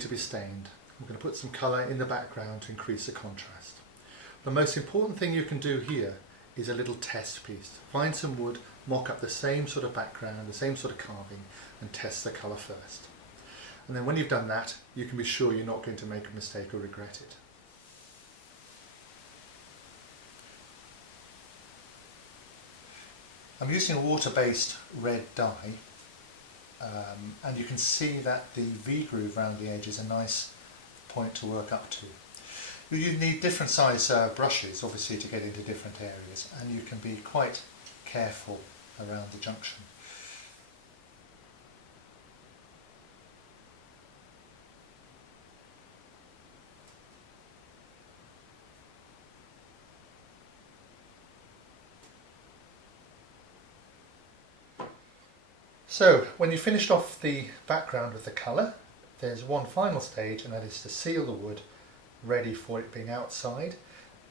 to be stained. We're going to put some colour in the background to increase the contrast. The most important thing you can do here is a little test piece. Find some wood, mock up the same sort of background, the same sort of carving, and test the colour first. And then when you've done that, you can be sure you're not going to make a mistake or regret it. I'm using a water-based red dye, and you can see that the V-groove around the edge is a nice point to work up to. You need different size brushes, obviously, to get into different areas, and you can be quite careful around the junction. So, when you've finished off the background with the colour, there's one final stage, and that is to seal the wood ready for it being outside,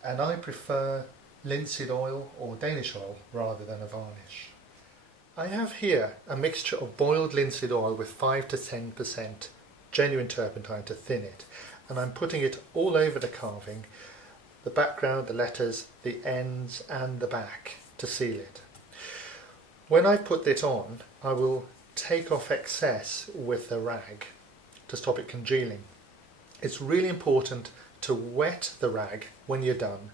and I prefer linseed oil or Danish oil rather than a varnish. I have here a mixture of boiled linseed oil with 5 to 10% genuine turpentine to thin it, and I'm putting it all over the carving, the background, the letters, the ends and the back to seal it. When I put it on, I will take off excess with a rag to stop it congealing. It's really important to wet the rag when you're done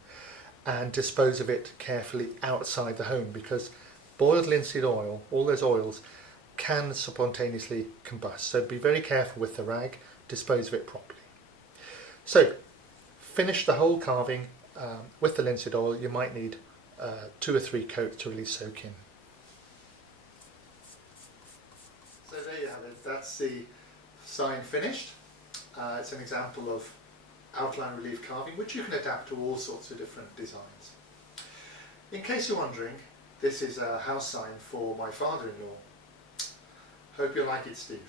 and dispose of it carefully outside the home, because boiled linseed oil, all those oils, can spontaneously combust. So be very careful with the rag, dispose of it properly. So finish the whole carving with the linseed oil. You might need 2 or 3 coats to really soak in. So there you have it, that's the sign finished. It's an example of outline relief carving, which you can adapt to all sorts of different designs. In case you're wondering, this is a house sign for my father-in-law. Hope you like it, Steve.